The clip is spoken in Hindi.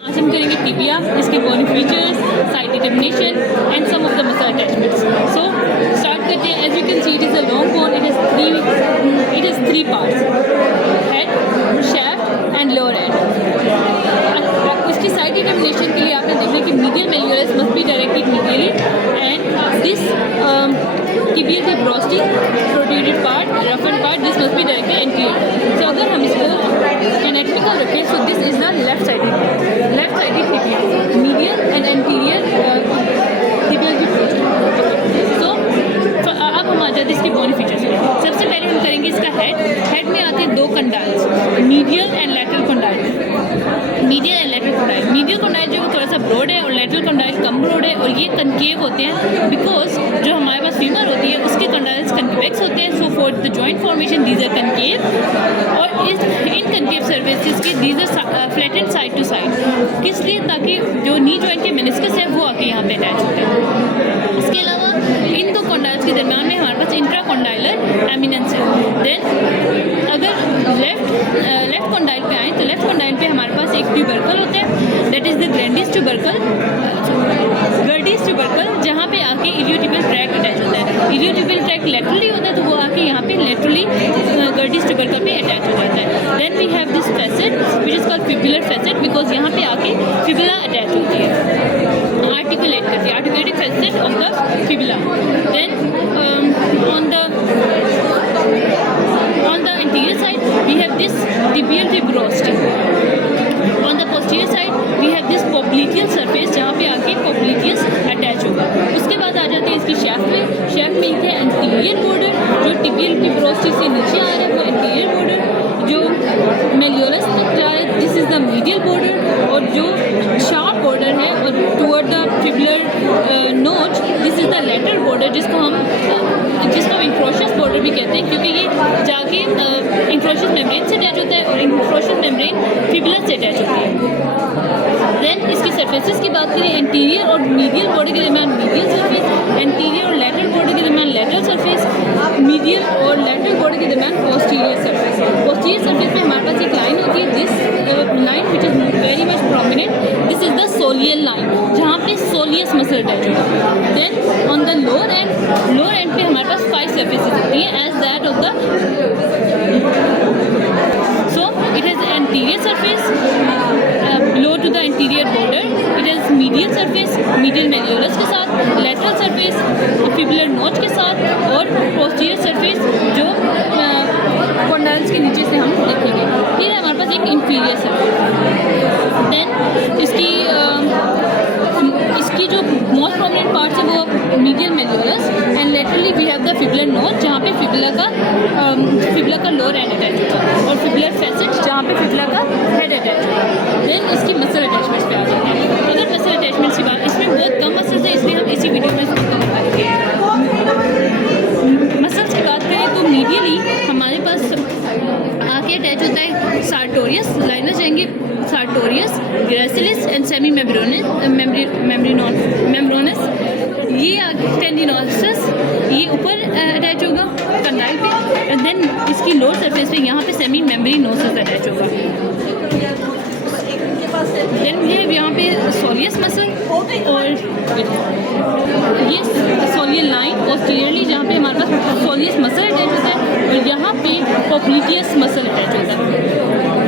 आज हम करेंगे टिबिया, इसके bone features, side determination and some of the muscle attachments. So start करते हैं। As you can see it is a long bone, it is three parts, head, shaft and lower end. इसकी साइड डिटर्मिनेशन के लिए आपने देखा कि medial malleolus must be directed medially and this tibial tuberosity protruded part, roughened part, this must be directly anterior. So अगर हम इसको anatomical रखें, so this is the left sided tibia, medial and anterior tibial tuberosity. So अब हम आ जाते हैं इसके bony features में। सबसे पहले हम करेंगे इसका हेड में आते हैं दो condyles, medial and lateral condyle. Medial and lateral condyle, medial condyle जो थोड़ा सा ब्रॉड है और लैटरल कंडाइल कम ब्रॉड है, और ये कनकेव होते हैं बिकॉज जो हमारे पास फीमर होती है उसके कंडाइल्स कन्वेक्स होते हैं। So for the joint formation these are concave, और इन कनकेव सर्फेसिस की these are flattened side to side, किस लिए? ताकि जो नी जॉइंट के मेनिस्कस है वो आके यहाँ पे अटैच होते हैं। इसके अलावा इन दो कंडाइल्स के दरम्यान में हमारे पास इंट्रा कंडाइलर एमिनेंस है। देन अगर लेफ्ट कंडाइल पे आए तो लेफ्ट कंडाइल पे हमारे पास एक ट्यूबरकल होता है, that is the grandis tubercle, Gerdy's tubercle, जहाँ पे आके इलियोटिबियल ट्रैक्ट अटैच होता है। इलियोटिबियल ट्रैक्ट लेटरली होता है तो वो आके यहाँ पे लेटरली गर्डिस ट्यूबरकल पे अटैच हो जाता है। Then we have this facet which is called fibular facet, because यहाँ पे आके फिबुला अटैच होती है, आर्टिकुलेट करती है, articulating facet of the fibula. Then on the anterior side we have this tibial tuberosity, on the posterior side we have this popliteal surface जहाँ पे आके popliteus अटैच होगा। उसके बाद आ जाते हैं इसकी शैफ्ट में। शैफ्ट में एक है एंटीरियर बॉर्डर जो tibial tuberosity से नीचे आ रहा है, वो एंटीरियर बॉर्डर जो मेल्यूरस तक जा रहा है, this is the medial border, और जो शार्प बॉर्डर है और टुवर्ड द फिबुलर नोच this is the lateral border, जिसको हम इंफ्रोशस बॉर्डर भी कहते हैं, क्योंकि ये जाके इंफ्रोशस मेम्ब्रेन से अटैच होता है और इंफ्रोशस मेम्ब्रेन फिबुला से अटैच होती है। देन इसकी सर्फेसिस की बात करें, एंटीरियर और मीडियल बॉडी के दरमियान मीडियल सर्फेस, एंटीरियर और लैटरल बॉडी के दरमियान लैटरल सर्फेस, मीडियल और लैटरल बॉडी के दरमियान पोस्टीरियर सर्फेस। पोस्टीरियर सर्फेस में हमारे पास एक लाइन होती है, this line which is very much prominent, this is the soleal line, जहाँ पे सोलियस मसल अटैच होता है। Then on the lower end पे हमारे पास 5 सर्फेसेस होती हैं as that of the, so it is anterior surface below to the anterior border, it is medial surface medial malleolus के साथ, lateral surface fibular notch के साथ, और posterior surface जो condyles के नीचे से हम देखेंगे। फिर हमारे पास एक inferior surface। then इसकी जो most prominent parts है वो medial malleolus and laterally we have the fibular notch, जहाँ पे फिबुला का लोअर एंड अटैच होता है, और फिबुलर फैसेट जहाँ पे फिबुला का हेड अटैच होता है। देन इसकी मसल अटैचमेंट्स पे आ जाते हैं। अगर मसल अटैचमेंट्स की बात, इसमें बहुत कम मसल्स है इसलिए हम इसी वीडियो में इसको कवर करेंगे। मसल्स की बात करें तो मीडियली हमारे पास आके अटैच होता है सार्टोरियस, लाइनस जाएंगे sartorius, gracilis and semi membranes, ये टेंडिनोसिस, ये ऊपर अटैच होगा कंडाइल पे, एंड देन इसकी लोअर सरफेस पे यहाँ पे सेमी मेम्ब्रेनोसिस अटैच होगा। देन ये यहाँ पे सोलियस मसल, और ये सोलियल लाइन पोस्टीरियरली जहाँ पे हमारे पास सोलियस मसल अटैच होता है, और यहाँ पे पोप्लिटियस मसल अटैच होता है।